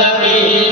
Allah'a emanet